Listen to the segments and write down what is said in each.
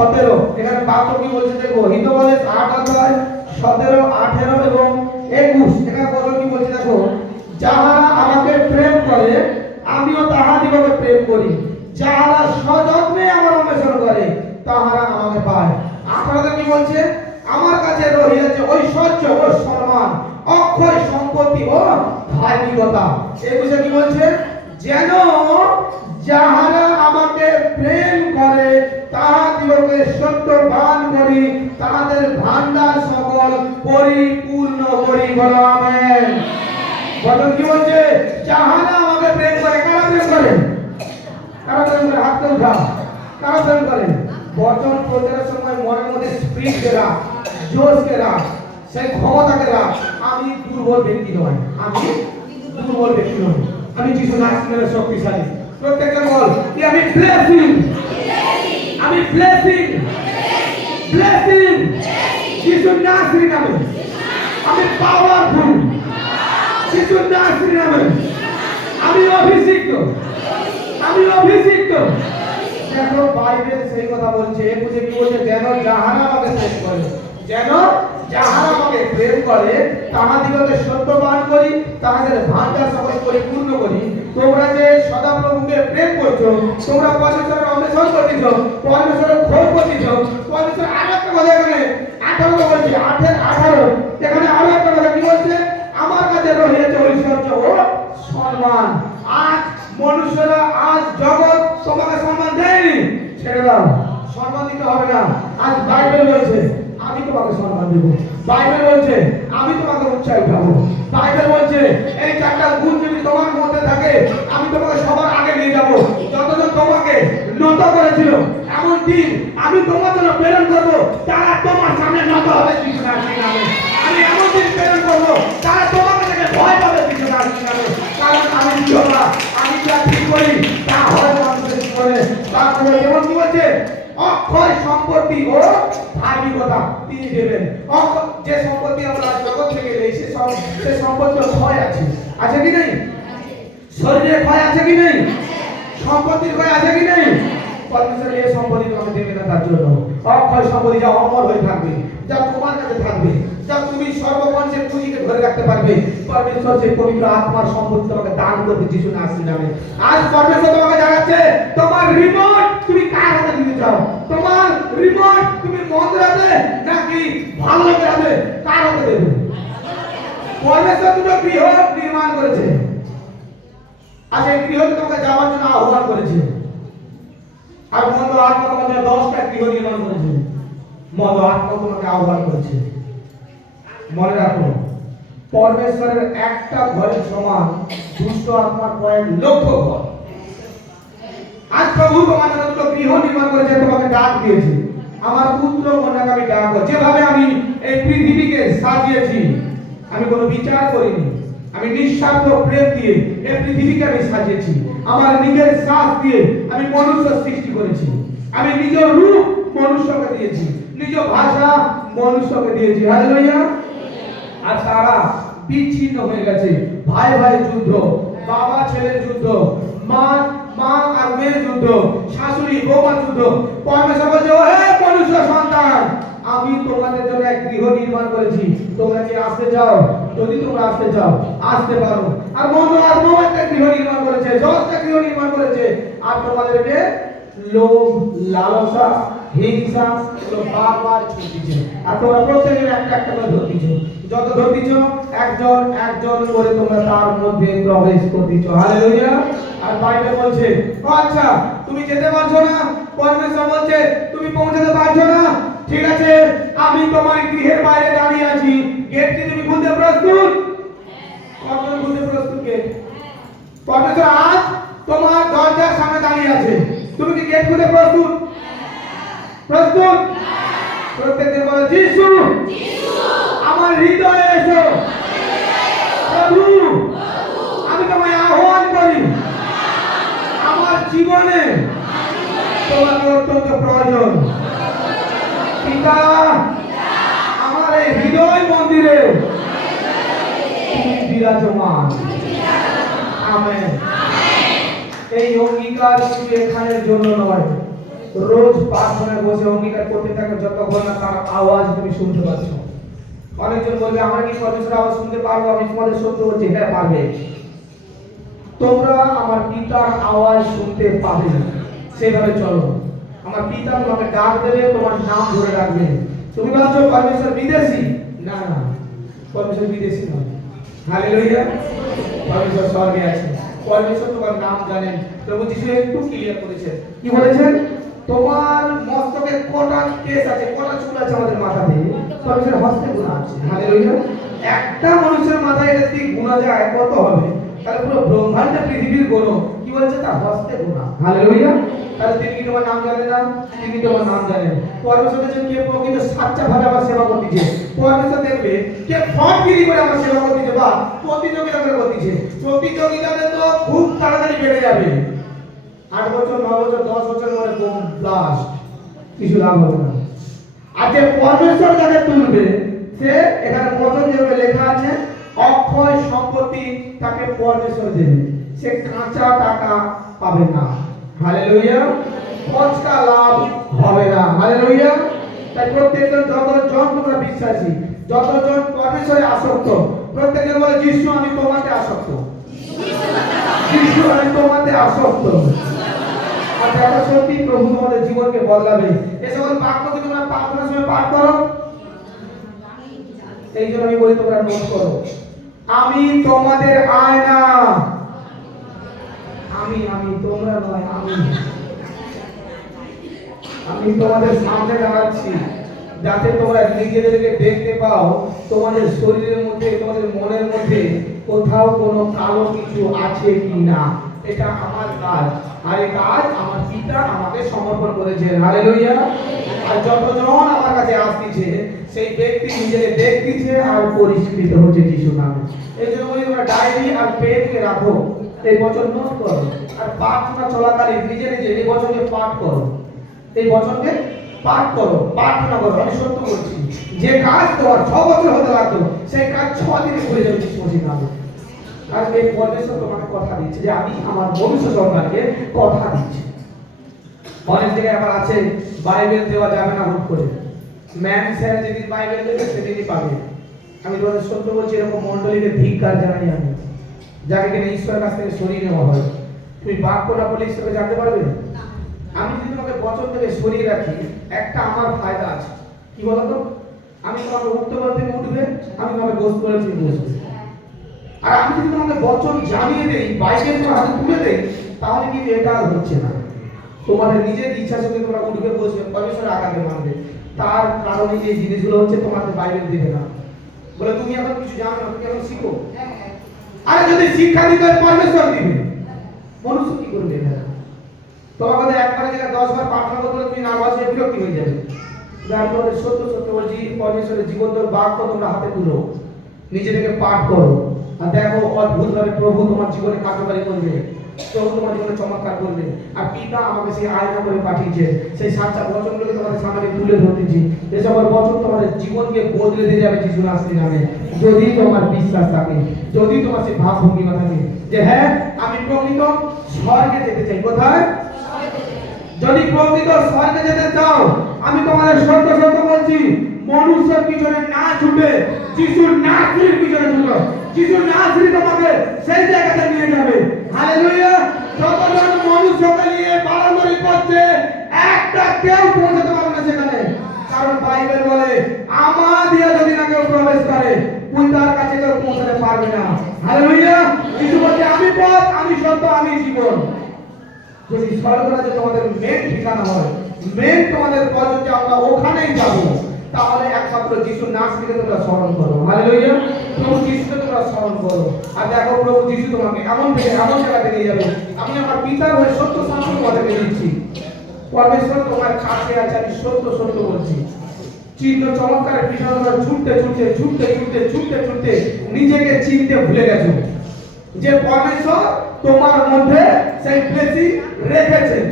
17। এখানে বাক্য কি বলছে দেখো, হিতোপদেশ 8 অধ্যায় 17, 18 এবং 21। এখানে বচন কি বলছে দেখো, যাহারা আমাকে প্রেম করে আমিও তাহাদিগকে প্রেম করি, যাহারা সযত্নে আমার অন্বেষণ করে তাহারা আমাকে পায়। 18তে কি বলছে, আমার কাছে রহিয়াছে ঐশ্বর্য ও সম্মান, অক্ষয় সম্পত্তি ও ধার্মিকতা। 21 কি বলছে, যেন যাহারা আমাকে প্রেম করে তাহাদিগকে সত্যবান করি, তাহাদের ভান্ডার সকল পরিপূর্ণ করি। বলো আমেন। বচন কি বলছে, যাহারা আমাকে প্রেম করে। কারা প্রেম করে? কারা প্রেম করে? হাতটা উঠা। কারা প্রেম করে? বচন প্রচারের সময় মনের মধ্যে স্পিরিট কে রাখ, জোশ কে রাখ, সেই ক্ষমতাকে রাখ। আমি দুর্বল ব্যক্তি নয়, আমি দুর্বল ব্যক্তি নয়, আমি যিশু নামের শক্তিশালী। প্রত্যেকজন বল কি, আমি ব্লেসিং, আমি ব্লেসিং, ব্লেসিং যিশু নামের নামে। আমি পাওয়ারফুল যিশু নামের নামে। আমি অভিষিক্ত, আমি অভিষিক্ত। দেখো বাইবেল সেই কথা বলছে। 21 কি বলছে, যেন যাহারা আমাকে প্রেম করে, যেন যাহারা আমাকে প্রেম করে তাহাদিগকে সত্যবান করি, তাহাদের ভান্ডার সকল পরিপূর্ণ করি। তোমরা যে সদাপ্রভুকে প্রেম করছো, তোমরা পরমেশ্বরের অন্বেষণ করতেছ, পরমেশ্বরের খোঁজ করতেছ। পরমেশ্বর আরো একটা কথা এখানে 18 বলছে, 18 এখানে আরো একটা কথা কি বলছে, আমার কাছে রহিয়াছে ঐশ্বর্য ও সম্মান। আজ মনুষ্যরা, আজ জগৎ তোমাকে সম্মান দেয়নি, ছেড়ে দাও, সম্মান দিতে হবে না। আজ বাইবেল বলছে আমি তোমাকে সম্মান দেব, বাইবেল বলছে আমি তোমাকে উৎসাহ দেবো, বাইবেল বলছে এই 4টা গুণ যদি তোমার মধ্যে থাকে আমি তোমাকে সবার আগে নিয়ে যাব। যতজন তোমাকে নত করেছিল, এমন দিন আমি তোমার জন্য প্রেরণ করবো, তারা তোমার সামনে নত হবে যিশু নামের নামে। আমি এমন দিন প্রেরণ করবো, তারা তোমাকে দেখে ভয় পাবে যিশু নামের নামে। কারণ আমি জিহোবা, আমি যা ঠিক করি তা হয় মানুষের জীবনে। তারপরে যেমন কি বলছে, অক্ষয় সম্পত্তি ও ধার্মিকতা তিনি দেবেন। যে সম্পত্তি আমরা জগৎ থেকে নেই, সে সম্পত্তি ক্ষয় আছে, আছে কি নেই? শরীরে ক্ষয় আছে কি নেই? সম্পত্তির ক্ষয় আছে কি নেই? পরমেশ্বর এই সম্পত্তি তোমাকে দেবে না, তার জন্য অক্ষয় সম্পত্তি যা অমর হয়ে থাকবে, যা তোমার কাছে থাকবে, যা তুমি সর্বমঞ্চের পুঁজিকে ধরে রাখতে পারবে। পরমেশ্বর সেই পবিত্র আত্মার সম্পত্তি তোমাকে দান করবে যিশু নামে। আজ পরমেশ্বর তোমাকে জানাচ্ছে, তোমার রিমোট তুমি কার হাতে দিতে চাও? তোমার রিমোট তুমি মন্দির হাতে নাকি ভালো লোকের হাতে? কার হাতে দেবে? পরমেশ্বর দুটো গৃহ নির্মাণ করেছে, আর সেই গৃহতে তোমাকে যাওয়ার জন্য আহ্বান করেছে। আর মন্দ আত্মা তোমাকে 10টা গৃহ নির্মাণ করেছে, মন্দ আত্মা তোমাকে আহ্বান করেছে। মনে রাখো, পরমেশ্বরের একটা ঘরের সমান দুষ্ট আত্মার কয়েক লক্ষ ঘর। আজ প্রভু তোমার জন্য দুটো গৃহ নির্মাণ করেছে, তোমাকে ডাক দিয়েছে, আমার পুত্র কন্যাকে আমি ডাকবো। যেভাবে আমি এই পৃথিবীকে সাজিয়েছি, আমি কোনো বিচার করিনি, আমি নিঃস্বার্থ প্রেম দিয়ে এই পৃথিবীকে আমি সাজিয়েছি। আমার নিজের শ্বাস দিয়ে আমি মনুষ্য সৃষ্টি করেছি, আমি নিজ রূপ মনুষ্যকে দিয়েছি, নিজ ভাষা মনুষ্যকে দিয়েছি। হালেলুয়া। আর তারা বিচ্ছিন্ন হয়ে গেছে, ভাই ভাই যুদ্ধ, বাবা ছেলের যুদ্ধ, মা আর মেয়ের যুদ্ধ, শাশুড়ি বৌমার যুদ্ধ। পরমেশ্বর বলছে, ও হে মনুষ্য সন্তান, আমি তোমাদের জন্য এক গৃহ নির্মাণ করেছি, তোমরা কি আসতে চাও? যদি তোমরা আসতে চাও আসতে পারো। আর মন্দ আত্মা একটা গৃহ নির্মাণ করেছে, 10টা গৃহ নির্মাণ করেছে, আর তোমাদেরকে লোভ, লালসা, হিংসা বারবার ছুটছে। আর তোমরা প্রত্যেকের একটা একটা করে ধরতেছ, যত ধরতেছ একজন একজন করে তোমরা তার মধ্যে প্রবেশ করতেছ। হালেলুয়া। আর বাইবেল বলছে, আচ্ছা তুমি যেতে পারছো না, পরমেশ্বর বলছে তুমি পৌঁছাতে পারছো না, ঠিক আছে আমি তোমার গৃহের বাইরে দাঁড়িয়ে আছি, গেট কি তুমি খুলতে প্রস্তুত? কখন খুলতে প্রস্তুত গেট? পরমেশ্বর আজ তোমার দরজার সামনে দাঁড়িয়ে আছে, তুমি কি গেট খুলতে প্রস্তুত? প্রস্তুত? প্রত্যেকদিন বলো, যিশু আমার হৃদয়ে এসো, প্রভু আমি তোমায় আহ্বান করি, আমার জীবনে তোমাকে অত্যন্ত প্রয়োজন। পিতা, আমার এই হৃদয় মন্দিরে তুমি বিরাজমান। আমেন। এই অঙ্গীকার শুধু এখানের জন্য নয়, রোজ প্রার্থনায় বসে অঙ্গীকার করতে থাকো যতক্ষণ না তার আওয়াজ তুমি শুনতে পাচ্ছ। অনেকজন বলবে আমরা কি পরমেশ্বরের আওয়াজ শুনতে পারবো? আমি তোমাদের সত্য বলছি, হ্যাঁ পারবে। তোমরা আমার পিতার আওয়াজ শুনতে পাবে, সেভাবে চলো। আমার পিতা তোমাকে ডাক দেবে, তোমার নাম ধরে রাখবে। তুমি ভাবছো পরমেশ্বর বিদেশি? না না, পরমেশ্বর বিদেশি নয়। হালেলুয়া। পরমেশ্বর স্বর্গে আছে। পরমেশ্বর তোমার নাম জানেন। প্রভু যিশু একটু ক্লিয়ার করেছেন। কি বলেছেন? তোমার মস্তকে কটা কেশ আছে, কটা চুল আছে আমাদের মাথাতে? পরমেশ্বর হস্তে গুণা আছে। হালেলুয়া। একটা মানুষের মাথায় এটা যদি গুণা যায় কত হবে? তাহলে পুরো ব্রহ্মাণ্ডের পৃথিবীর গুণ কি বলছে? তার হস্তে গুণা। হালেলুয়া। তাহলে তিনি কি তোমার নাম জানেন না? তিনি তোমার নাম জানেন। পরমেশ্বর দেখছেন কে প্রকৃত সাচ্চা ভাবে আমার সেবা করতেছে। পরমেশ্বর দেখবে কে ফটগিরি করে আমার সেবা করতেছে বা প্রতিযোগিতা করে করতেছে। প্রতিযোগিতাতে তো খুব তাড়াতাড়ি বেড়ে যাবে। 8 বছর 9 বছর 10 বছর পরে বোম ব্লাস্ট, কিছু লাভ হবে না। আর যে পরমেশ্বর যাকে তুলবে, সে এখানে বচন যেভাবে লেখা আছে, অক্ষয় সম্পত্তি তাকে পরমেশ্বর দেবে। সে কাঁচা টাকা পাবে না। হালেলুয়া। পচকা লাভ হবে না। হালেলুয়া। তাই প্রত্যেকজন যতজন তোমরা বিশ্বাসী, যতজন পরমেশ্বরে আসক্ত, প্রত্যেকজন বলে যিশু আমি তোমাতে আসক্ত, যিশু আমি তোমাতে আসক্ত। আর এটা সত্যি প্রভু তোমাদের জীবনকে বদলাবে। এই সকল বাক্য কি তোমরা প্রার্থনার সময় পাঠ করো? এই জন্য আমি বলি তোমরা নোট করো। আমি তোমাদের আয়না। আমি তোমরা নয়, আমি তোমাদের সামনে দাঁড়াচ্ছি যাতে তোমরা নিজেদেরকে দেখতে পাও তোমাদের শরীরের মধ্যে, তোমাদের মনের মধ্যে কোথাও কোনো কালো কিছু আছে কিনা। এটা আমার কাজ, আর এই কাজ আমার পিতা আমাকে সমর্পণ করেছেন। হালেলুয়া। আর যতজন আমার কাছে আসছে সেই ব্যক্তি নিজেকে দেখতেছে আর পরিষ্কৃত হচ্ছে যিশু নামে। এই জন্য বলি তোমরা ডায়েরি আর পেনকে রাখো, এই বচন নোট করো, আর প্রার্থনা চলাকালীন নিজে নিজে এই বচনকে পাঠ করো, এই বচনকে পাঠ করো, প্রার্থনা করো। আমি সত্য বলছি, যে কাজ তোমার 6 বছর হতে লাগতো সেই কাজ 6 দিনে করে যাবে যিশু নামে। আর এই পরমেশ্বর তোমাকে কথা দিচ্ছে যে আমি আমার মনুষ্য সন্তানকে কথা দিচ্ছি। অনেক জায়গায় আবার আছে বাইবেল দেওয়া যাবে না হুট করে, ম্যান স্যার যেদিন বাইবেল দেবে সেদিনই পাবে। আমি তোমাদের সত্য বলছি, এরকম মণ্ডলীকে ধিক্কার জানাই আমি, যাকে কিনা ঈশ্বরের কাছ থেকে সরিয়ে নেওয়া হয়। তুমি বাক্যটা বলে ঈশ্বরকে জানতে পারবে না। আমি যদি তোমাকে বচন থেকে সরিয়ে রাখি, একটা আমার ফায়দা আছে, কি বলতো? আমি তোমাকে উঠতে বলে তুমি উঠবে, আমি তোমাকে বসতে বলে তুমি বসবে। আর আমি যদি তোমাকে বচন জানিয়ে দেই, বাইবেল তোমার হাতে তুলে দেই, তাহলে কিন্তু এটা আর হচ্ছে না। তোমাদের নিজের ইচ্ছা শক্তি তোমরা উঠবে বসবে, পরমেশ্বরের আগাতে মানবে। তার কারণে যে জিনিসগুলো হচ্ছে তোমাদের বাইবেল দেবে না, বলে তুমি এখন কিছু জানো না, তুমি এখন শিখো। আরে যদি শিক্ষা দিতে হয় পরমেশ্বর দিবে, মনুষ্য কি করবে? তোমাকে একবার জায়গায় 10 বার প্রার্থনা করতে হলে তুমি নার্ভাস হয়ে বিরক্তি হয়ে যাবে। আমি তোমাদের সত্য সত্য বলছি, পরমেশ্বরের জীবন্তর বাক্য তোমরা হাতে তুলো, নিজেদেরকে পাঠ করো, আর দেখো অদ্ভুতভাবে প্রভু তোমার জীবনে কার্যকারী করবে, প্রভু তোমার জীবনে চমৎকার করবে। আর পিতা আমাকে সেই আয়না করে পাঠিয়েছে, সেই সাচ্চা বচনগুলো তোমাদের সামনে তুলে ধরতেছি। এই সকল বচন তোমাদের জীবনকে বদলে দিয়ে যাবে যিশু নাসির নামে, যদি তোমার বিশ্বাস থাকে, যদি তোমার সেই ভাবভঙ্গিমা থাকে যে হ্যাঁ আমি প্রকৃত স্বর্গে যেতে চাই। কোথায়? যদি প্রকৃত স্বর্গে যেতে চাও, আমি তোমাদের সত্য সত্য বলছি, মনুষ্যের পিছনে না ছুটে যিশুর নাসির পিছনে ছুটো। যিশুর নাসির তোমাকে সেই জায়গাতে নিয়ে যাবে। হালেলুয়া। যতজন মনুষ্যকে নিয়ে বাড়াবাড়ি করছে, একটা কেউ পৌঁছাতে পারবে না সেখানে। কারণ বাইবেল বলে আমার দিয়ে যদি না কেউ প্রবেশ করে, পিতার কাছে কেউ পৌঁছাতে পারবে না। হালেলুয়া। যিশু বলছে আমি পথ, আমি সত্য, আমি জীবন। যদি স্বর্গরাজ্যে তোমাদের মেন ঠিকানা হয়, মেন তোমাদের প্রয়োজন যে আমরা ওখানেই যাব, তাহলে একমাত্র যিশুর নাসিকে তোমরা স্মরণ করো। হালেলুয়া। প্রভু যিশুকে তোমরা স্মরণ করো, আর দেখো প্রভু যিশু তোমাকে এমন থেকে এমন জায়গাতে নিয়ে যাবে। আমি আমার পিতার হয়ে সত্য শাসন তোমাদেরকে দিচ্ছি, পরমেশ্বর তোমার কাছে আছে। আমি সত্য সত্য বলছি, চিহ্ন চমৎকারের পিছনে তোমরা ছুটতে ছুটতে ছুটতে ছুটতে ছুটতে ছুটতে নিজেকে চিনতে ভুলে গেছো যে পরমেশ্বর তোমার মধ্যে সেই ব্লেসিং রেখেছেন।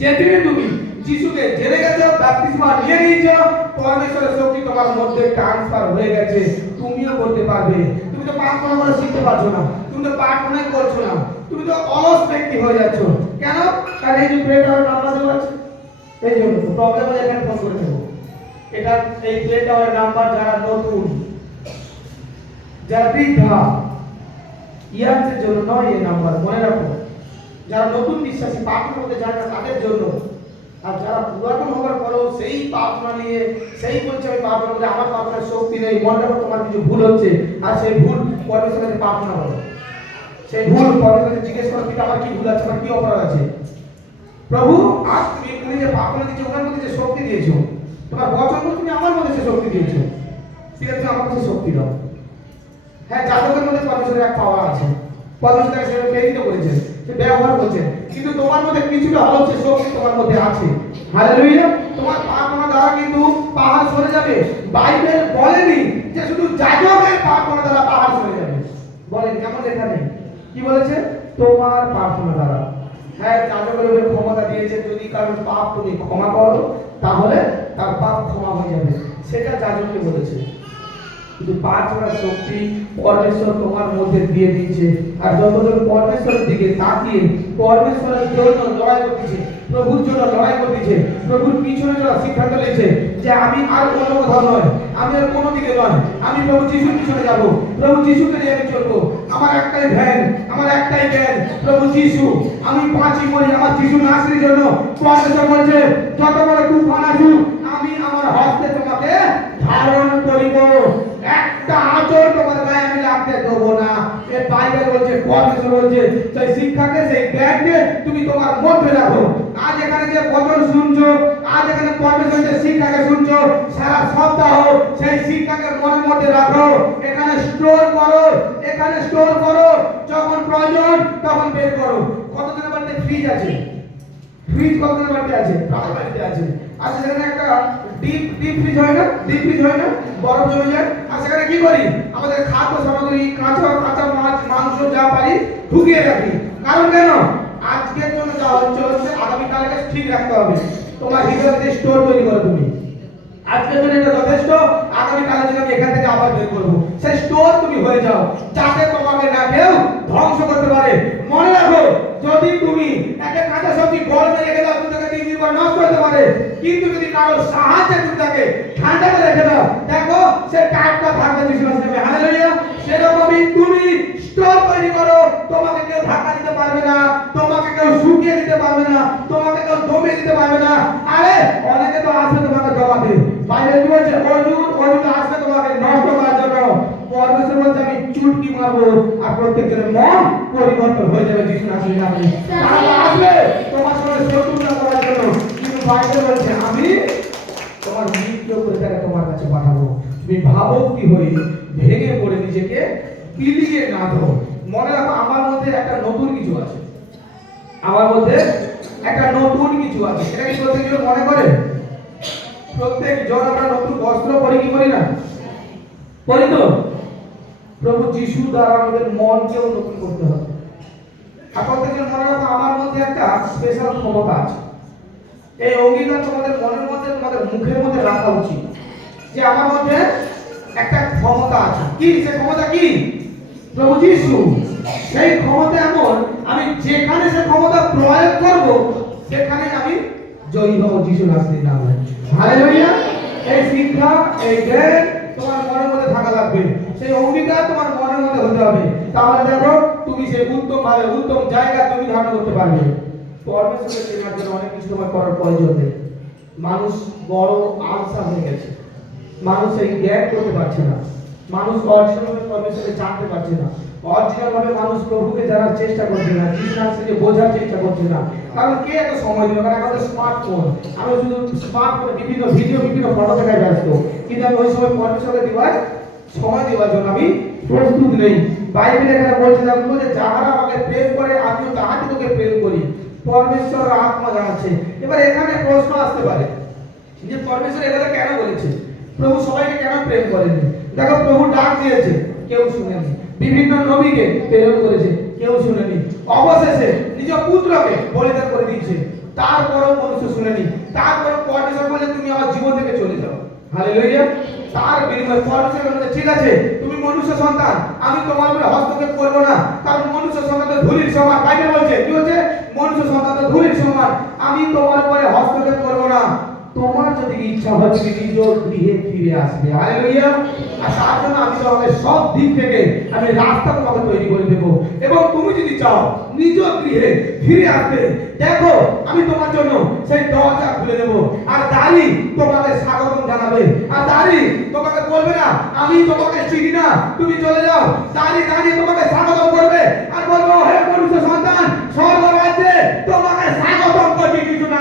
যেদিন তুমি যিশুকে জেনে গেছো, বাপ্তিস্মা নিয়ে নিয়েছো, পরমেশ্বরের শক্তি তোমার মধ্যে ট্রান্সফার হয়ে গেছে, তুমিও করতে পারবে। তুমি তো প্রার্থনা করে শিখতে পারছো না, তুমি তো প্রার্থনাই করছো না, তুমি তো অলস ব্যক্তি হয়ে যাচ্ছ। কেন? কারণ এই যে প্রেয়ার নাম্বার দেওয়া আছে, এই জন্য তো প্রবলেম হলে এখানে ফোন করে দেবো। এটা এই প্লেটা নাম্বার যারা নতুন, যারা বৃদ্ধা, ইয়ারদের জন্য নয় এই নাম্বার, মনে রাখো। যারা নতুন বিশ্বাসী প্রার্থনা করতে জানে না তাদের জন্য, আর যারা পুরাতন হওয়ার পরেও সেই প্রার্থনা নিয়ে সেই বলছে আমি প্রার্থনা করে আমার প্রার্থনার শক্তি নেই, মনে রাখো তোমার কিছু ভুল হচ্ছে, আর সেই ভুল পরমেশ্বরের কাছে প্রার্থনা করো। সেই ভুল পরমেশ্বরকে জিজ্ঞেস করো ঠিক আমার কি ভুল আছে, আমার কি অপরাধ আছে। প্রভু আজ তুমি যে প্রার্থনা দিচ্ছ ওনার মধ্যে যে শক্তি দিয়েছো, তোমার বচন তুমি আমার মধ্যে সে শক্তি দিয়েছো, ঠিক আছে আমার কাছে শক্তি দাও। হ্যাঁ, জাতকের মধ্যে পরমেশ্বরের এক পাওয়ার আছে, পরমেশ্বর তাকে সেটা প্রেরিত করেছেন, সে ব্যবহার করছেন, কিন্তু তোমার মধ্যে কিছুটা হলেও সে শক্তি তোমার মধ্যে আছে। হালেলুয়া। তোমার প্রার্থনা দ্বারা কিন্তু পাহাড় সরে যাবে। বাইবেল বলেনি যে শুধু যাজকের প্রার্থনা দ্বারা পাহাড় সরে যাবে, বলেন কেমন লেখা নেই, কি বলেছে? তোমার প্রার্থনা দ্বারা। হ্যাঁ, যাজকের ক্ষমতা দিয়েছে, যদি কারোর পাপ তুমি ক্ষমা করো তাহলে তার পাপ ক্ষমা হয়ে যাবে, সেটা যাজককে বলেছে। কিন্তু প্রার্থনার শক্তি পরমেশ্বর তোমার মধ্যে দিয়ে দিয়েছে। আর যতজন পরমেশ্বরের দিকে তাকিয়ে পরমেশ্বরের জন্য লড়াই করতেছে, প্রভুর জন্য লড়াই করতেছে, প্রভুর পিছনে যারা সিদ্ধান্ত নিয়েছে যে আমি আর অন্য কোথাও নয়, আমি আর কোনো দিকে নয়, আমি প্রভু যিশুর পিছনে যাব, প্রভু যিশুকে নিয়ে আমি চলবো, আমার একটাই ধ্যান, আমার একটাই জ্ঞান প্রভু যিশু, আমি বাঁচি মরি আমার যিশু নাসির জন্য। পরমেশ্বর বলছে যত বড় তুফান আসুক আমি আমার হস্তে তোমাকে ধারণ করিব, একটা আঁচড় তোমার গায়ে আমি লাগতে দেবো না। এই বাইবেল বলছে, পরমেশ্বর বলছে সেই শিক্ষাকে সেই জ্ঞানকে তুমি তোমার মধ্যে রাখো। আজ এখানে যে বচন শুনছো, আজ এখানে পরমেশ্বর যে শিক্ষাকে শুনছো, সারা সপ্তাহ সেই শিক্ষাকে মনের মধ্যে রাখো, এখানে স্টোর করো, এখানে স্টোর করো, যখন প্রয়োজন তখন বের করো। কতজনের বাড়িতে ফ্রিজ আছে? ফ্রিজ কতজনের বাড়িতে আছে? প্রায় বাড়িতে আছে। আর সেখানে একটা ডিপ ফ্রিজ হয় না, ডিপ ফ্রিজ হয় না, বরফ জমে যায়, আর সেখানে কি করি আমাদের খাদ্য সামগ্রী কাঁচা মাছ মাংস যা পারি ঢুকিয়ে রাখি। কারণ কেন? আজকের জন্য যা হচ্ছে আগামীকালকে ঠিক রাখতে হবে। তোমার হৃদয়তে স্টোর তৈরি করো তুমি, আজকের জন্য এটা যথেষ্ট, আগামীকালের জন্য আমি এখান থেকে আবার বের করবো। সেই স্টোর তুমি হয়ে যাও, যাতে তোমাকে না কেউ ধ্বংস করতে পারে। মনে রাখো, যদি তুমি একটা কাঁচা সবজি গরমে রেখে দাও, তুমি তাকে 3 দিন পর নষ্ট করতে পারে, কিন্তু যদি কারোর সাহায্যে তুমি তাকে ঠান্ডা করে রেখে দাও, দেখো সে টাটকা থাকবে যিশু নামে। হালেলুয়া। সেরকমই তুমি স্টোর তৈরি করো, তোমাকে কেউ ধাক্কা দিতে পারবে না, তোমাকে কেউ শুকিয়ে দিতে পারবে না, তোমাকে কেউ দমিয়ে দিতে পারবে না। আরে অনেকে তো আসবে তোমাকে জবাবে, বাইবেল কি বলছে? অজুত আসবে তোমাকে নষ্ট করার জন্য। পরমেশ্বর বলছে আমি চুটকি মারবো আর প্রত্যেকের মন পরিবর্তন হয়ে যাবে যিশু নামে। তারা আসবে তোমার সঙ্গে শত্রুতা করার জন্য, কিন্তু বাইবেল বলছে আমি তোমার মৃত্যু করে তাকে তোমার কাছে পাঠাবো। তুমি ভাবুকটি হয়ে ভেঙে পড়ে নিজেকে পিলিয়ে না ধরো। মনে রাখো, আমার মধ্যে একটা নতুন কিছু আছে, আমার মধ্যে একটা নতুন কিছু আছে। সেটা কি প্রত্যেকজন মনে করে? প্রত্যেকজন আমরা নতুন বস্ত্র পরি কি করি না? পরি তো। প্রভু যিশু দ্বারা আমাদের মনকেও নতুন করতে হবে। আর প্রত্যেকজন মনে রাখো, আমার মধ্যে একটা স্পেশাল ক্ষমতা আছে। এই অঙ্গীকার তোমাদের মনের মধ্যে, তোমাদের মুখের মধ্যে রাখা উচিত যে আমার মধ্যে একটা ক্ষমতা আছে। কি সে ক্ষমতা? কি? প্রভু যিশু। সেই ক্ষমতা এমন, আমি যেখানে সে ক্ষমতা প্রয়োগ করব সেখানে আমি জয়ী হব যিশু নামে। হালেলুয়া। এই শিক্ষা, এই জ্ঞান তোমার মনের মধ্যে থাকা লাগবে, সেই অঙ্গীকার তোমার মনের মধ্যে হতে হবে। তাহলে দেখো তুমি সেই উত্তম ভাবে উত্তম জায়গা তুমি ধারণ করতে পারবে। পরমেশ্বরের চেনার জন্য অনেক কিছু তোমার করার প্রয়োজন নেই। মানুষ বড় আলসা হয়ে গেছে, মানুষ এই জ্ঞান করতে পারছে না, মানুষ অরিজিনাল ভাবে পরমেশ্বরকে জানতে পারছে না, অরিজিনাল ভাবে মানুষ প্রভুকে জানার চেষ্টা করছে না, যিশু নামকে বোঝার চেষ্টা করছে না। কারণ কে এত সময় দিল? কারণ আমাদের স্মার্টফোন, আমি শুধু স্মার্টফোনে বিভিন্ন ভিডিও বিভিন্ন ফটো দেখায় ব্যস্ত, কিন্তু আমি ওই সময় পরমেশ্বরকে দিবার সময় দেওয়ার জন্য আমি প্রস্তুত নেই। বাইবেল এখানে বলছে দেখো যে যাহারা আমাকে প্রেম করে আমিও তাহাদিগকে প্রেম করি, পরমেশ্বর আত্মা জানাচ্ছে। এবার এখানে প্রশ্ন আসতে পারে যে পরমেশ্বর এগুলো কেন বলেছে? প্রভু সবাইকে কেন প্রেম করেনি? দেখো, প্রভু ডাক দিয়েছে, কেউ শুনেনি, বিভিন্ন নবীকে প্রেরণ করেছে, কেউ শুনেনি, অবশেষে নিজ পুত্রকে বলিদান করে দিয়েছে, তারপরেও মনুষ্য শুনেনি। তারপর পরমেশ্বর বলে তুমি আমার জীবন থেকে চলে যাও। হালেলুয়া। তার বিনিময়ে পরমেশ্বর বলে ঠিক আছে, তুমি মনুষ্য সন্তান, আমি তোমার উপরে হস্তক্ষেপ করব না, কারণ মনুষ্য সন্তান তো ধূলির সমান। বাইবেল বলছে কি হচ্ছে? মনুষ্য সন্তান তো ধূলির সমান। আমি তোমার উপরে হস্তক্ষেপ করব না। তোমার যদি ইচ্ছা হয় তুমি নিজ গৃহে ফিরে আসবে। হালেলুয়া। আর তার জন্য আমি তোমাকে সব দিক থেকে আমি রাস্তা তোমাকে তৈরি করে দেবো, এবং তুমি যদি চাও নিজ গৃহে ফিরে আসবে, দেখো আমি তোমার জন্য সেই দরজা খুলে দেবো। আর দাঁড়ি তোমাকে স্বাগতম জানাবে, আর দাঁড়ি তোমাকে বলবে না আমি তোমাকে চিনি না, তুমি চলে যাও। দাঁড়িয়ে তোমাকে স্বাগতম করবে আর বলবো হে মনুষ্য সন্তান, স্বর্গরাজ্যে তোমাকে স্বাগতম করছি। কিছু না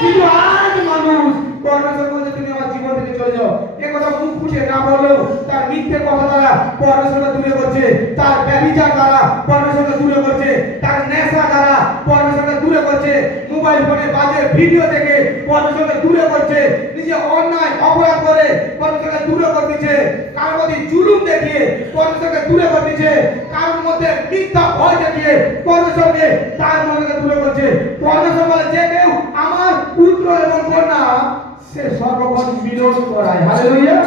কিন্তু আজ মানুষ পরমেশ্বর বলছে তুমি আমার জীবন থেকে চলে যাও। এ কথা মুখ ফুটে না বললেও তার মিথ্যে কথা দ্বারা পরমেশ্বরকে দূরে করছে, তার ব্যভিচার দ্বারা পরমেশ্বরকে দূরে করছে, তার নেশা দ্বারা পরমেশ্বরকে দূরে করছে, মোবাইল ফোনে বাজে ভিডিও দেখে পরমেশ্বরকে দূরে করছে, নিজে অন্যায় অপরাধ করে পরমেশ্বরকে দূরে করতেছে, কারোর মধ্যে জুলুম দেখিয়ে পরমেশ্বরকে দূরে করতেছে, কারোর মধ্যে মিথ্যা ভয় দেখিয়ে পরমেশ্বরকে তার মনকে দূরে করছে। পরমেশ্বর বলে যে কেউ আমার পুত্র এবং কন্যা সে সর্বক্ষণ মিলন করায়। হালেলুয়া।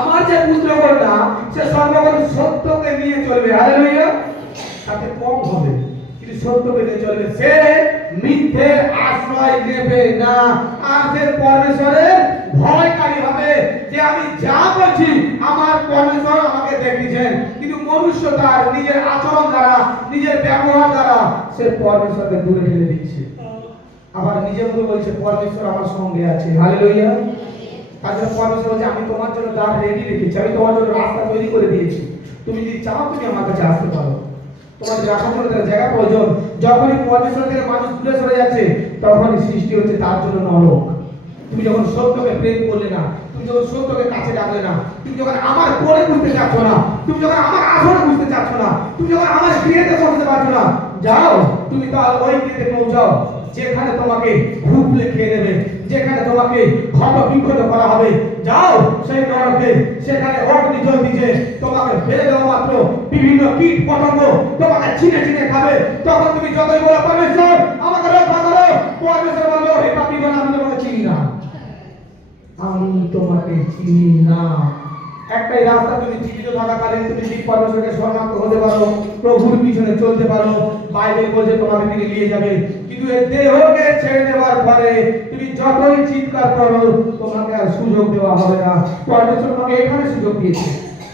আমার যে পুত্র কন্যা সে সর্বক্ষণ সত্যকে নিয়ে চলবে। হালেলুয়া। তাতে কম হবে কিন্তু সত্যকে নিয়ে চলবে, সে মিথ্যের আশ্রয় নেবে না। আর সে পরমেশ্বরের ভয়কারী হবে, যে আমি যা বলছি আমার পরমেশ্বর আমাকে দেখছেন। কিন্তু মনুষ্য তার নিজের আচরণ দ্বারা নিজের ব্যবহার দ্বারা সে পরমেশ্বরকে দূরে ঠেলে দিচ্ছে, আবার নিজের মতো বলছে পরমেশ্বর আমার সঙ্গে আছে। হালেলুয়া। তার জন্য পরমেশ্বর বলছে আমি তোমার জন্য দ্বার রেডি রেখেছি, আমি তোমার জন্য রাস্তা তৈরি করে দিয়েছি, তুমি যদি চাও তুমি আমার কাছে আসতে পারো। তোমার রাখার জন্য জায়গা প্রয়োজন। যখনই পরমেশ্বর থেকে মানুষ দূরে সরে যাচ্ছে তখনই সৃষ্টি হচ্ছে তার জন্য নরক। তুমি যখন সত্যকে প্রেম করলে না, তুমি যখন সত্যকে কাছে ডাকলে না, তুমি যখন আমার কোলে বুঝতে চাচ্ছ না, তুমি যখন আমার আসনে বুঝতে চাচ্ছ না, তুমি যখন আমার গৃহেতে বসতে পারছো না, যাও তুমি তাহলে ওই গৃহেতে পৌঁছাও যেখানে তোমাকে ঘুরলে খেয়ে নেবে, যেখানে তোমাকে ক্ষত বিক্ষত করা হবে। যাও সেই নরকে, সেখানে অগ্নি জ্বলতিছে, তোমাকে ফেলে দেওয়া মাত্র বিভিন্ন কীট পতঙ্গ তোমাকে ছিনে ছিনে খাবে। তখন তুমি যতই বলো পরমেশ্বর আমাকে রক্ষা করো, পরমেশ্বর বলবে হে পাপীগণ আমি তোমাকে চিনি না, আমি তোমাকে চিনি না। একটাই রাস্তা, তুমি জীবিত থাকাকালীন তুমি ঠিক পরমেশ্বরকে শরণাগত হতে পারো, প্রভুর পিছনে চলতে পারো। বাইবেল বলছে তোমাকে তিনি নিয়ে যাবে, কিন্তু এই দেহকে ছেড়ে দেওয়ার পরে তুমি যতই চিৎকার করো তোমাকে আর সুযোগ দেওয়া হবে না। পরমেশ্বর তোমাকে এখানে সুযোগ দিয়েছে,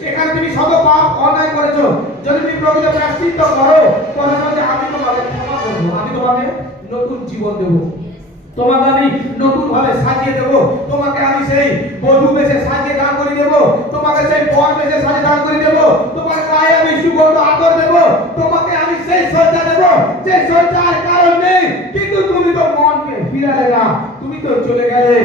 এখানে তুমি শত পাপ অন্যায় করেছো, যদি তুমি প্রকৃত প্রায়শ্চিত্ত করো পরমেশ্বর আমি তোমাকে ক্ষমা করব, আমি তোমাকে নতুন জীবন দেবো, তোমাকে আমি নতুন ভাবে সাজিয়ে দেব, তোমাকে আমি সেই বধূ বেশে সাজিয়ে দান করে দেব, তোমাকে সেই বর বেশে সাজিয়ে দান করে দেব, তোমার গায়ে আমি সুগন্ধ আদর দেব, তোমাকে আমি সেই সজ্জা দেব যে সজ্জার কারণ নেই। কিন্তু তুমি তো মনকে ফিরালে না, তুমি তো চলে গেলে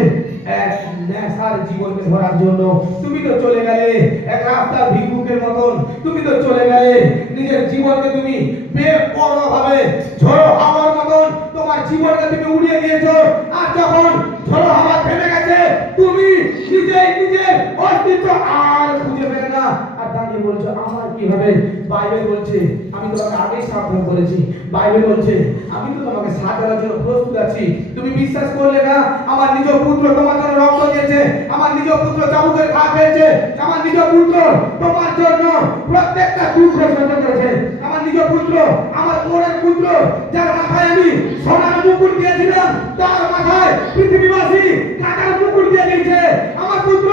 এক নেশার জীবনকে ধরার জন্য, তুমি তো চলে গেলে এক রাস্তার ভিক্ষুকের মতন, তুমি তো চলে গেলে নিজের জীবনকে তুমি বেপরোয়া ভাবে ঝড়ো হাওয়ার মতন তোমার জীবনকে তুমি উড়িয়ে দিয়েছো। আর যখন ঝড়ো হাওয়া থেমে গেছে তুমি নিজের অস্তিত্ব আর খুঁজে পেলে না, আর দাঁড়িয়ে বলছো আমার কি হবে। বাইবেল বলছে আমি তোমাকে আগেই সাবধান করেছি, বাইবেল বলছে আমি তো তোমাকে সাজানোর জন্য প্রস্তুত আছি। তুমি বিশ্বাস করলে না, আমার নিজ পুত্র তোমার জন্য রক্ত দিয়েছে, আমার নিজ পুত্র চাবুকের ঘা খেয়েছে, আমার নিজ পুত্র তোমার জন্য প্রত্যেকটা দুঃখ সহ্য করেছে, আমার নিজ পুত্র আমার কোরের পুত্র যার মাথায় আমি সোনার মুকুট দিয়েছিলাম তার মাথায় পৃথিবীবাসী কাটার মুকুট দিয়ে দিয়েছে, আমার পুত্র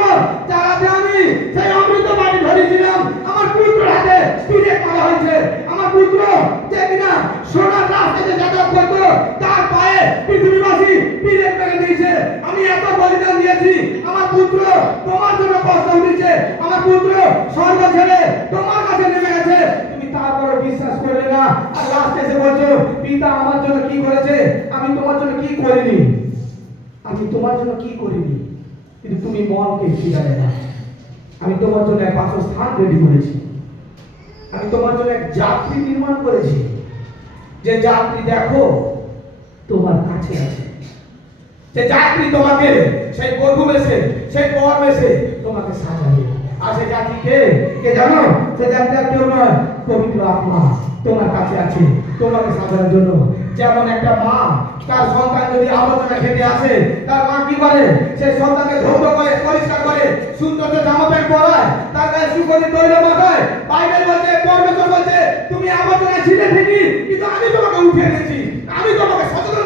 যার হাতে আমি সেই অমৃত বাণী ধরেছিলাম আমার পুত্র হাতে পিঠে করা হয়েছে, আমার পুত্র যে কিনা সোনার রাস্তাতে যাতায়াত করতো তার পায়ে পৃথিবীবাসী পিঠে মেরে দিয়েছে। আমি এত বলিদান দিয়েছি, আমার পুত্র তোমার জন্য কষ্ট দিয়েছে, আমার পুত্র স্বর্গ ছেড়ে তোমার কাছে নেমে গেছে, তুমি তারপর বিশ্বাস করলে না। আর লাস্টে এসে বলছো পিতা আমার জন্য কি করেছে, আমি তোমার জন্য কি করিনি, আমি তোমার জন্য কি করিনি। কিন্তু তুমি মনকে ফিরালে না। আমি তোমার জন্য এক বাসস্থান রেডি করেছি, আমি তোমার জন্য এক যাত্রী নির্মাণ করেছি, যে যাত্রী দেখো তোমার কাছে আছে, যে যাত্রী তোমাকে সেই বধূ বেশে সেই বর বেশে তোমাকে সাজাবে। আর সেই যাত্রী কে জানো, সে যাত্রী আর কেউ নয়, পবিত্র আত্মা তোমার কাছে আছে তোমাকে সাজানোর জন্য। যেমন একটা মা তার সন্তান যদি আবর্জনা খেতে আসে, তার মা কি করে, সেই সন্তানকে ধৌত করে পরিষ্কার করে সুন্দর জামা প্যান্ট পরায়, তার গায়ে সুগন্ধি তৈল মাখায়। বাইবেল বলছে পরমেশ্বর বলছে তুমি আবর্জনা ছিলে ঠিকই, কিন্তু আমি তোমাকে উঠিয়ে এনেছি, আমি তোমাকে সচেতন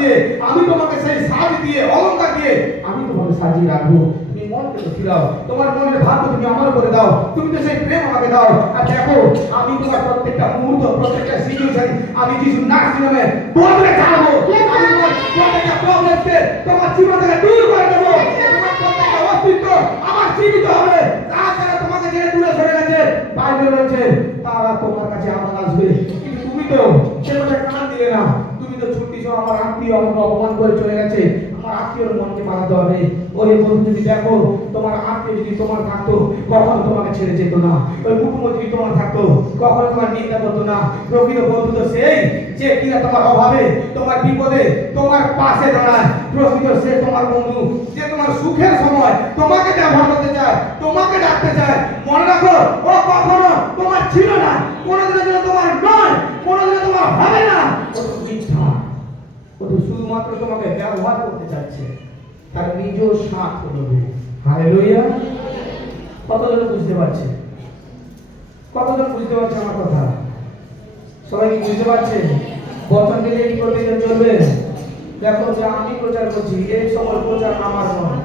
দিয়ে, আমি তোমাকে সেই সাজ দিয়ে, অলংকার দিয়ে আমি তোমাকে সাজিয়ে রাখবো। তুমি মনকে তো ফিরাও, তোমার মনের ভাগ্য তুমি আমার করে দাও, তুমি তো সেই প্রেম আমাকে দাও। আর দেখো আমি তোমার প্রত্যেকটা মুহূর্ত, প্রত্যেকটা সিচুয়েশন আমি যিশু নার্সিং হোমে বদলে ছাড়বো। আমি তোমার প্রত্যেকটা প্রবলেমকে তোমার জীবন থেকে দূর করে দেবো। তোমার প্রত্যেকটা অস্তিত্ব আমার জীবিত হবে। তারা তোমাকে ছেড়ে দূরে সরে গেছে, বাইবেল বলছে তারা তোমার কাছে আবার আসবে। কিন্তু তুমি তো সে কথা কান দিলে না। তুমি তো ছুটিছ, আমার আত্মীয় আমাকে অপমান করে চলে গেছে, আমার আত্মীয়র মনকে বাঁধতে হবে। ওই বন্ধু যদি দেখো তোমার আত্মীয় যদি তোমার থাকতো কখনো তোমাকে ছেড়ে যেত না। ওই কুটুম্ব যদি তোমার থাকতো কখনো তোমার নিন্দা করতো না। প্রকৃত বন্ধু তো সেই যে কিনা তোমার অভাবে, তোমার বিপদে তোমার পাশে দাঁড়ায়। প্রকৃত সে তোমার বন্ধু যে তোমার সুখের সময় তোমাকে ব্যবহার করতে চায়, তোমাকে ডাকতে চায়। মনে রাখো ও কখনো তোমার ছিল না, কোনোদিনের জন্য তোমার নয়, কোনোদিনও তোমার হবে না। ও তো মিথ্যা, ও তো শুধুমাত্র তোমাকে ব্যবহার করতে চাচ্ছে তার নিজ স্বার্থ অনুযায়ী। হালেলুয়া। কতজন বুঝতে পারছে? কতজন বুঝতে পারছে আমার কথা? সবাই কি বুঝতে পারছে? বচন দিলে কি করতে চলবে? দেখো যে আমি প্রচার করছি, এই সকল প্রচার আমার নয়,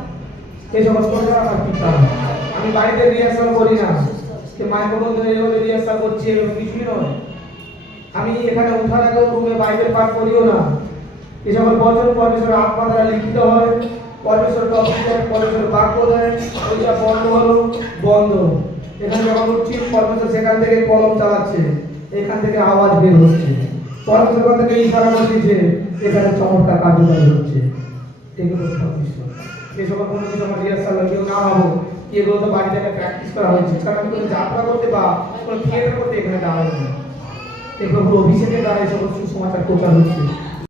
এই সকল প্রচার আমার পিতা। আমি বাড়িতে রিহার্সাল করি না, যে মাইক্রোফোন ধরে এইভাবে রিহার্সাল করছি এরকম কিছুই নয়। আমি এখানে উঠার আগে রুমে বাইবেল পাঠ করিও না। এই সকল বচন পরমেশ্বরের আত্মা দ্বারা লিখিত হয়, পরমেশ্বর টপিক দেয়, পরমেশ্বর বাক্য দেয়। ওইটা বন্ধ হলো, বন্ধ। এখানে যখন উঠছি পরমেশ্বর সেখান থেকে কলম চালাচ্ছে, এখান থেকে আওয়াজ বের হচ্ছে, পরমেশ্বর থেকে ইশারা করছে, এখানে চমৎকার কার্যকারী হচ্ছে। এগুলো পরমেশ্বর। এই সকল কোনো কিছু আমার রিহার্সাল কেউ না হবো, এগুলো তো বাড়ি থেকে প্র্যাকটিস করা হয়েছে। কারণ আমি কোনো যাত্রা করতে বা কোনো থিয়েটার করতে এখানে দাঁড়াই না। এই প্রভু অভিষেকের দ্বারা এই সকল সুসমাচার প্রচার হচ্ছে।